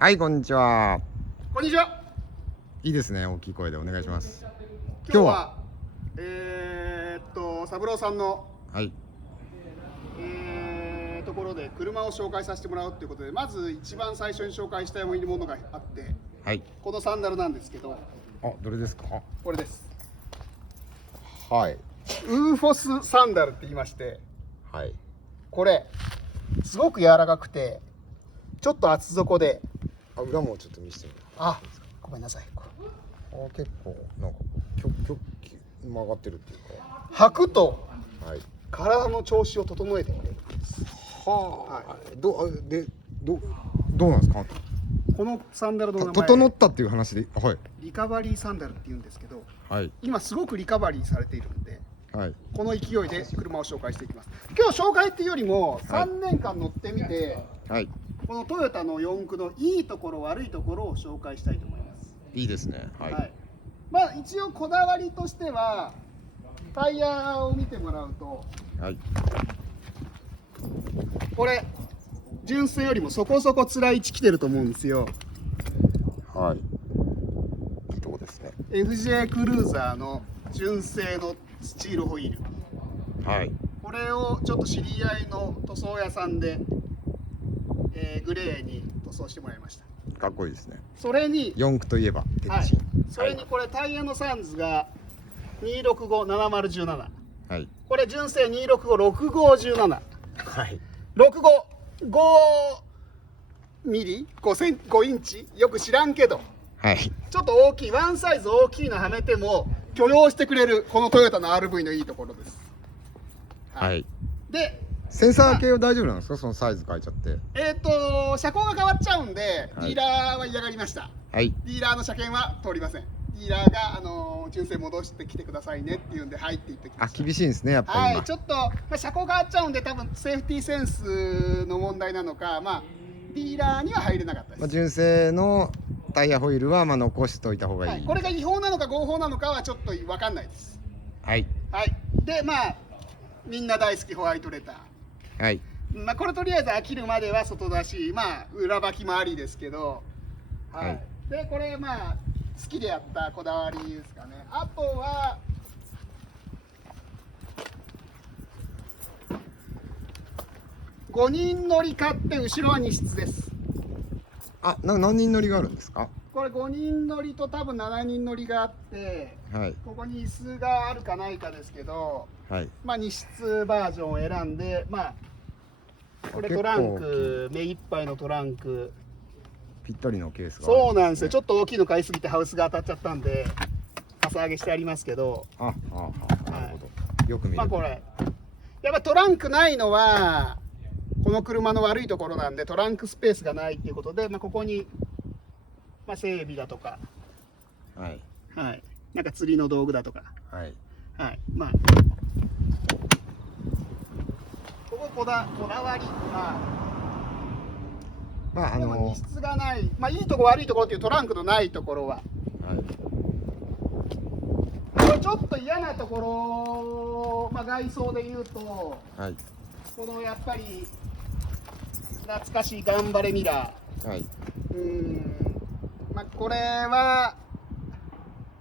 はい、こんにちは。こんにちは。いいですね、大きい声でお願いします。今日は三郎さんの、はい、ところで車を紹介させてもらうということで、まず一番最初に紹介したいものがあって、はい。このサンダルなんですけど、あ、どれですか。これです。はい。ウーフォスサンダルって言いまして、はい。これすごく柔らかくて、ちょっと厚底で、あ、裏もちょっと見せてみる。あ、ごめんなさい。あ、結構なんか曲がってるっていうか。履くとはい。体の調子を整えてくれるんです。はあ。どうなんですか。このサンダルの名前、整ったっていう話で、はい。リカバリーサンダルって言うんですけど、はい。今すごくリカバリーされているんで、はい。この勢いで車を紹介していきます。今日紹介っていうよりもはい3年間乗ってみて、はい。このトヨタの四駆のいいところ悪いところを紹介したいと思います。いいですね。はい。はい。まあ一応こだわりとしてはタイヤを見てもらうと、はい。これ純正よりもそこそこ辛い位置来てると思うんですよ。はい。いいとこですね。FJ クルーザーの純正のスチールホイール。はい。これをちょっと知り合いの塗装屋さんで、グレーに塗装してもらいました。かっこいいですね。それに、四駆といえば鉄はい人。、それにこれタイヤのサンズが2657017、はい。これ純正2656517、はい。65ミリ5インチよく知らんけど、はい。ちょっと大きいワンサイズ大きいのはめても許容してくれるこのトヨタの RV のいいところです。はい。でセンサー系は大丈夫なんですか、そのサイズ変えちゃって。車高が変わっちゃうんで、はい、ディーラーは嫌がりました。はい。ディーラーの車検は通りません。ディーラーが、純正戻してきてくださいねっていうんで、はいって言ってきました。あ、厳しいんですね、やっぱり今。はい、ちょっと、車高が変わっちゃうんで、多分セーフティーセンスの問題なのか、ディーラーには入れなかったです。純正のタイヤホイールは残しておいた方がいい。はい、これが違法なのか合法なのかはちょっと分かんないです。はい。はい。で、みんな大好きホワイトレター。はい。これとりあえず飽きるまでは外だし、裏履きもありですけど、はい。はい、で、これ好きでやったこだわりですかね。あとは、5人乗り買って後ろは荷室です。あ、何人乗りがあるんですか。これ5人乗りと多分7人乗りがあって、はい。ここに椅子があるかないかですけど、はい。荷室バージョンを選んで、これトランク、目いっぱいのトランク。ぴったりのケースが、そうなんですよ。ちょっと大きいの買いすぎてハウスが当たっちゃったんで、かさ上げしてありますけど。なるほど。よく見る。これ。やっぱトランクないのは、この車の悪いところなんで、トランクスペースがないっていうことで、ここに、整備だとか、はい。はい。なんか釣りの道具だとか。はい。はい。こだわり。でも荷室がない、いいとこ悪いところっていうトランクのないところは、はい、これちょっと嫌なところ、外装でいうと、はい、このやっぱり懐かしい頑張れミラー、はい、これは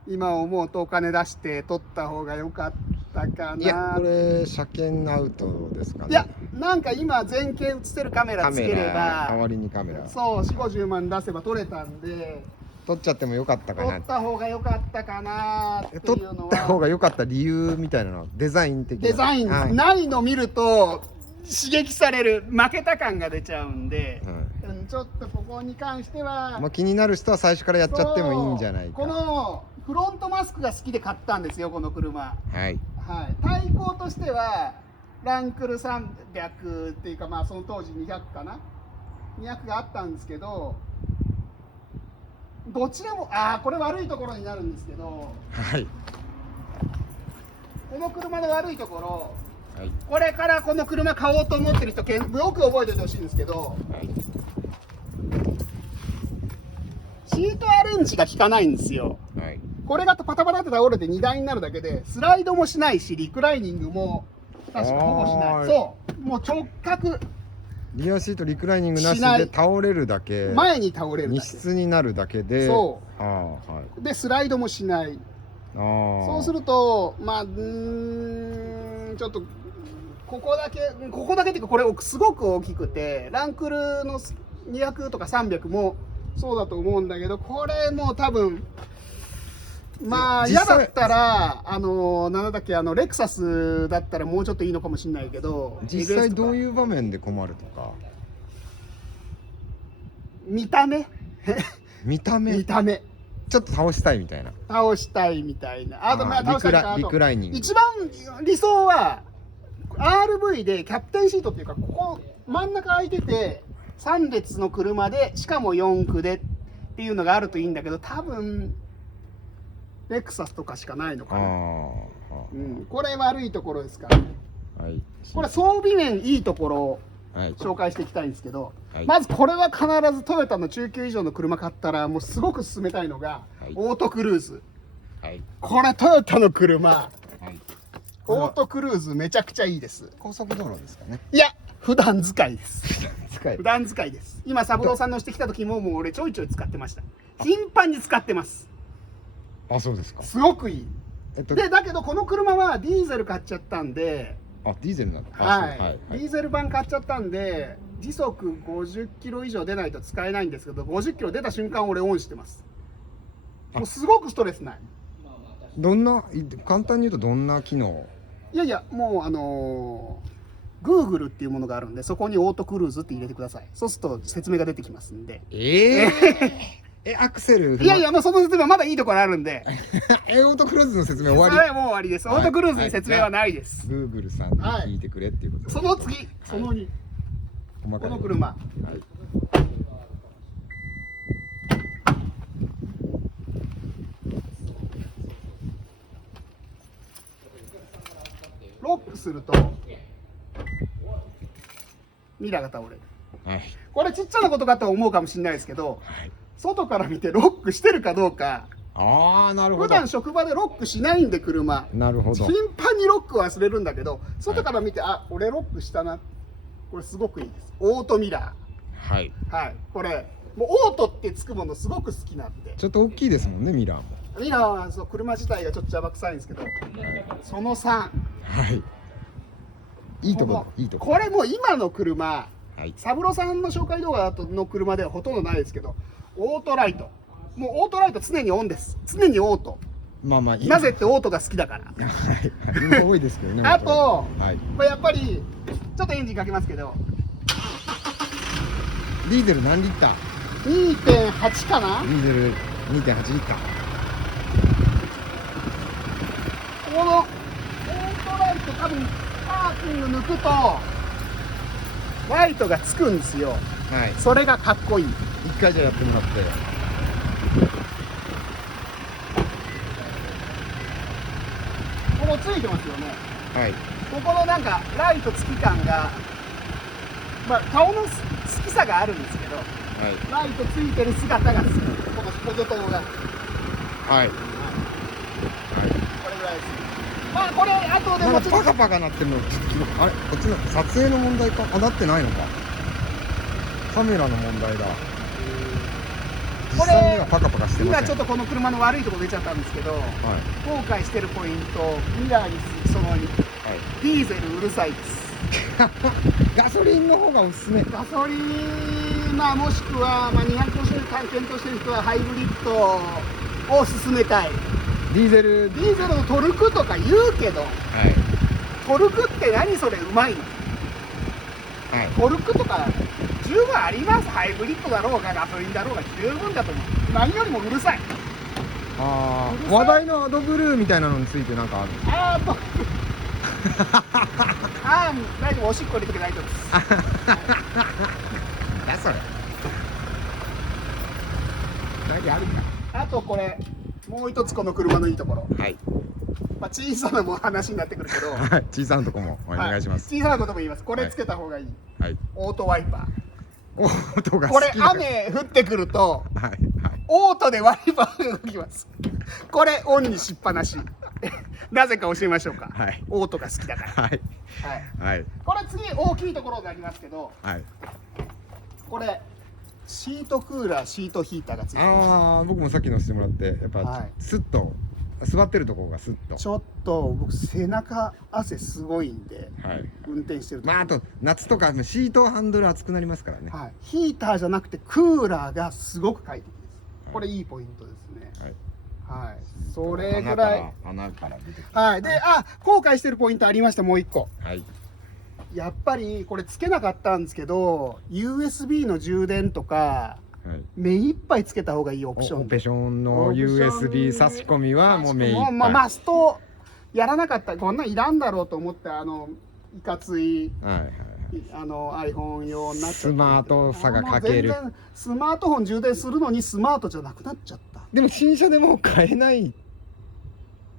今思うとお金出して取った方が良かったかな。いや、これ車検アウトですかね。いや、なんか今前景映せるカメラつければ、代わりにカメラ、そう4、50万出せば撮れたんで、撮っちゃってもよかったかな、撮った方が良かったかなっていうのは。撮った方が良かった理由みたいなの、デザイン的な。デザイン、はい、ないの見ると刺激される、負けた感が出ちゃうんで、はい、ちょっとここに関しては、気になる人は最初からやっちゃってもいいんじゃないか。このフロントマスクが好きで買ったんですよ、この車。はい、はい、対抗としてはランクル300っていうか、その当時200かな、200があったんですけど、どちらもこれ悪いところになるんですけど、はい、この車の悪いところ、はい、これからこの車買おうと思ってる人よく覚えておいてほしいんですけど、はい、シートアレンジが効かないんですよ。はい、これがパタパタって倒れて荷台になるだけで、スライドもしないしリクライニングも確かほぼしない。そう、もう直角リアシートリクライニングなししないで倒れるだけ、前に倒れる荷だけ室になるだけで、そああ、はい、でスライドもしない。ああ、そうするとまあちょっとここだけっていうか、これすごく大きくて、ランクルの200とか300もそうだと思うんだけど、これもう多分まあ嫌だったらなんだっけ、レクサスだったらもうちょっといいのかもしれないけど、実際どういう場面で困るとか。見た目見た目ちょっと倒したいみたいな。倒したいみたいな。あとまあ倒したいか、あリとクライニング一番理想は RV でキャプテンシートっていうか、ここ真ん中空いてて3列の車でしかも4駆でっていうのがあるといいんだけど、多分レクサスとかしかないのかな。これ悪いところですから、はい、これ装備面いいところをはい、紹介していきたいんですけど、はい、まずこれは必ずトヨタの中級以上の車買ったらもうすごく勧めたいのが、はい、オートクルーズ、はい、これトヨタの車、はい、オートクルーズめちゃくちゃいいです。高速道路ですかね。いや普段使いです普段使いです。今三郎さんのしてきた時ももう俺ちょいちょい使ってました。頻繁に使ってます。あ、そうですか。すごくいい、でだけどこの車はディーゼル買っちゃったんで、あ、ディーゼルなんだ。はい、ディーゼル版買っちゃったんで時速50キロ以上出ないと使えないんですけど、50キロ出た瞬間俺オンしてます。もうすごくストレスない。どんな、簡単に言うとどんな機能？いやいや、もうGoogle っていうものがあるんで、そこにオートクルーズって入れてください。そうすると説明が出てきますんで。アクセル？いやいや、もうその説明はまだいいところあるんでオートクルーズの説明終わり？それはもう終わりです。オートクルーズに説明はないです。Google さんに聞いてくれっていうことです。その次、その2、この車、はい、ロックするとミラーが倒れる、はい、これちっちゃなことかと思うかもしれないですけど、はい、外から見てロックしてるかどうか。あー、なるほど。普段職場でロックしないんで車、なるほど、頻繁にロック忘れるんだけど、外から見て、はい、あ、俺ロックしたな、これすごくいいです。オートミラー、はい、はい、これもうオートってつくものすごく好きなんで。ちょっと大きいですもんね、ミラーも。ミラーはそう車自体がちょっと邪魔くさいんですけど、はい、その3、はい、いいところ、いいところ。これもう今の車、はい、サブロさんの紹介動画の車ではほとんどないですけど、オートライト、もうオートライト常にオンです。常にオート。まあまあいい。なぜってオートが好きだから。はい。多いですけどね。あと、はい、これやっぱりちょっとエンジンかけますけど。ディーゼル何リッター？ 2.8 かな？ディーゼル 2.8 リッター。このオートライト多分パーキング抜くとライトがつくんですよ。はい。それがかっこいい。一回じゃやってもらって。ここついてますよね。はい。ここのなんかライトつき感が、まあ顔の好きさがあるんですけど、はい、ライトついてる姿が好き。このポジトンが。はい。はい。これぐらいです。まあこれあとでもパカパカなってるのちょっとあれこっちの撮影の問題か？あ、なってないのか。カメラの問題だ。実際にはパカパカしてません。今ちょっとこの車の悪いところ出ちゃったんですけど、はい、後悔してるポイント、ミラーにその2、はい、ディーゼルうるさいですガソリンの方がおすすめ。ガソリン、まあ、もしくは、まあ、200をしてる検討してる人はハイブリッドを進めたい。ディーゼルのトルクとか言うけど、はい、トルクって何それうまいの、はい、トルクとか十分あります。ハイブリッドだろうがガソリンだろうが十分だと思う。何よりもうるさい。ああ、話題のアドブルーみたいなのについてなんかあるんですか？大丈夫、おしっこ入れとけ大丈夫です。だそれ。何あるか。あとこれもう一つこの車のいいところ。はい。まあ小さなも話になってくるけど。はい。小さなとこもお願いします。はい、小さなことも言います。これつけた方がいい。はい。オートワイパー。オートが好き。これ雨降ってくると。はい。オートでワイパーが動きます。これオンにしっぱなし。なぜか教えましょうか。はい。オートが好きだから。はい。はい、これ次大きいところになりますけど、はい、これシートクーラー、シートヒーターがついてます。ああ、僕もさっき乗せてもらってやっぱスッと座ってるところがスッと。ちょっと僕背中汗すごいんで、はい、運転してると。あと夏とかシートハンドル熱くなりますからね。はい、ヒーターじゃなくてクーラーがすごく快適です。これいいポイントですね。はい。はい。それぐらい。穴から出てくる。はい。で、後悔してるポイントありました、もう一個。はい。やっぱりこれつけなかったんですけど、USB の充電とか。はい、目いっぱいつけた方がいいオプション。オプションの USB 差し込みはもう目いっぱい。マストやらなかったらこんなんいらんだろうと思っていかつい、iPhone 用になっちゃった。スマートさが欠ける。スマートフォン充電するのにスマートじゃなくなっちゃった。でも新車でも買えない。じ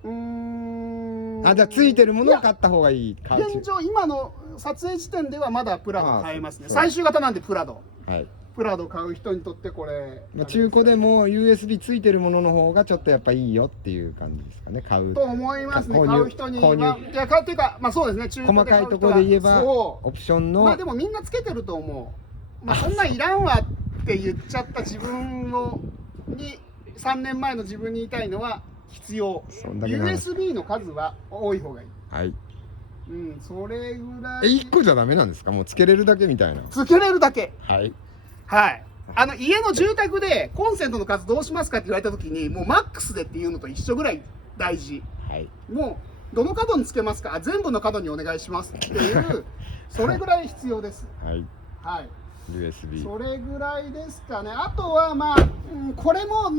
ゃあついてるものを買った方がいい。現状今の撮影時点ではまだプラド買えますね。最終型なんでプラド。はい。プラド買う人にとってこれ、中古でも USB ついてるものの方がちょっとやっぱいいよっていう感じですかね。買うと思いますね。買う人にいや買うっていうか、そうですね。中古で細かいところで言えばオプションのでもみんなつけてると思う。そんなんいらんわって言っちゃった自分に3年前の自分に言いたいのは必要。USB の数は多い方がいい。はい。それぐらい。1個じゃダメなんですか？もうつけれるだけみたいな。つけれるだけ。はい。はい、家の住宅でコンセントの数どうしますかって言われた時にもうマックスでっていうのと一緒ぐらい大事、はい、もうどの角につけますか、全部の角にお願いしますっていうそれぐらい必要です。はい、はい、USB それぐらいですかね。あとはこれも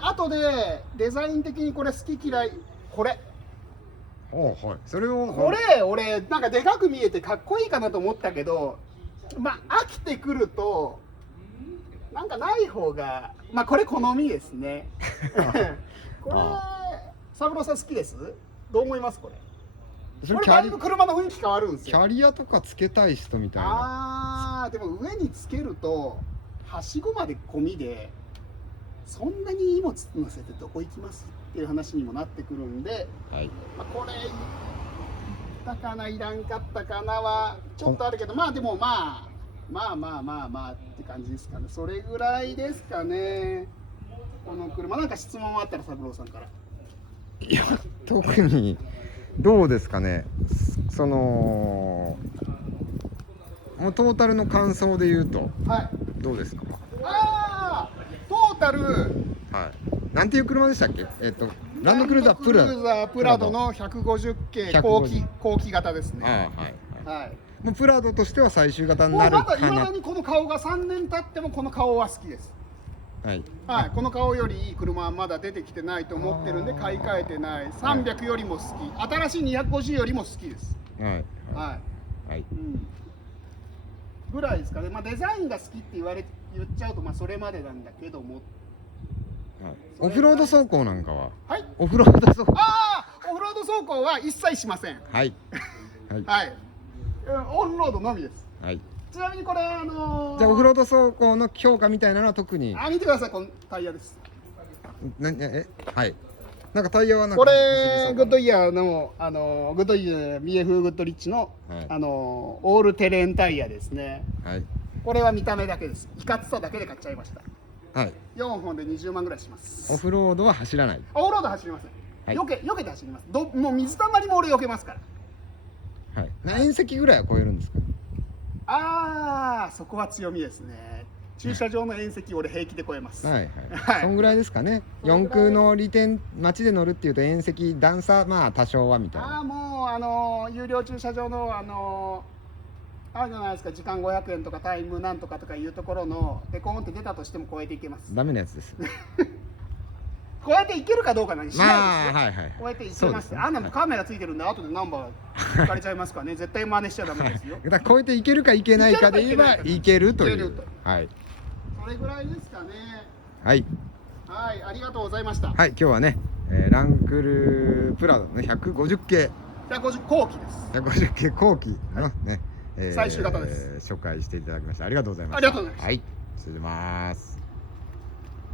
後でデザイン的にこれ好き嫌い、これはい、それをこれ俺なんかでかく見えてかっこいいかなと思ったけど、飽きてくるとなんかない方がこれ好みですね。これ三郎さん好きです？どう思いますこれ？これだいぶ車の雰囲気変わるんですよ。キャリアとかつけたい人みたいな。でも上につけるとはしごまで込みでそんなに荷物乗せてどこ行きますっていう話にもなってくるんで、はい、これいったかないらんかったかなはちょっとあるけど、でもって感じですかね。それぐらいですかね。この車なんか質問あったら三郎さんから。いや特にどうですかね。もうトータルの感想で言うと、はい、どうですか？トータル、はい、なんていう車でしたっけ？ランドクルーザープラドの150系後期型ですね。はい。もうプラドとしては最終型になるかな。まだ未だにこの顔が3年経ってもこの顔は好きです。はい。はい。この顔よりいい車はまだ出てきてないと思ってるんで買い替えてない。300よりも好き。新しい250よりも好きです。はい。はい。はい。ぐらいですかね。デザインが好きって言っちゃうとそれまでなんだけども。オフロード走行なんかは？はい。オフロード走行。オフロード走行は一切しません。はい。はい。はい。オンロードのみです。はい。ちなみにこれじゃあオフロード走行の強化みたいなのは特に。見てください、このタイヤです。はい。なんかタイヤはなんかこれグッドイヤーのグッドイヤー BF グッドリッチの、はい、オールテレーンタイヤですね。はい。これは見た目だけです。いかつさだけで買っちゃいました。はい。4本で20万ぐらいします。オフロードは走らない。オフロード走りません。はい、避けて走ります。もう水たまりも俺避けますから。はい、何席ぐらいは超えるんですか？そこは強みですね。駐車場の縁石俺平気で超えます。はいはい。そんぐらいですかね。四駆の利点街で乗るっていうと縁石段差多少はみたいな。もう有料駐車場のあるじゃないですか、時間500円とかタイムなんとかとかいうところのでコーンって出たとしても超えていけます。ダメなやつです。超えていけるかどうかなんしないですよ。はいはい。超えていけます。カメラついてるんで後でナンバー引かれちゃいますからね。絶対真似しちゃダメですよ。だから超えていけるかいけないかで言えばいけるという。はい。それぐらいですかね。はい。はい、ありがとうございました。はい、今日はね、ランクルプラドの150系。150後期です。150系後期のね、最終型です。紹介していただきました。ありがとうございました。ありがとうございます。はい、失礼します。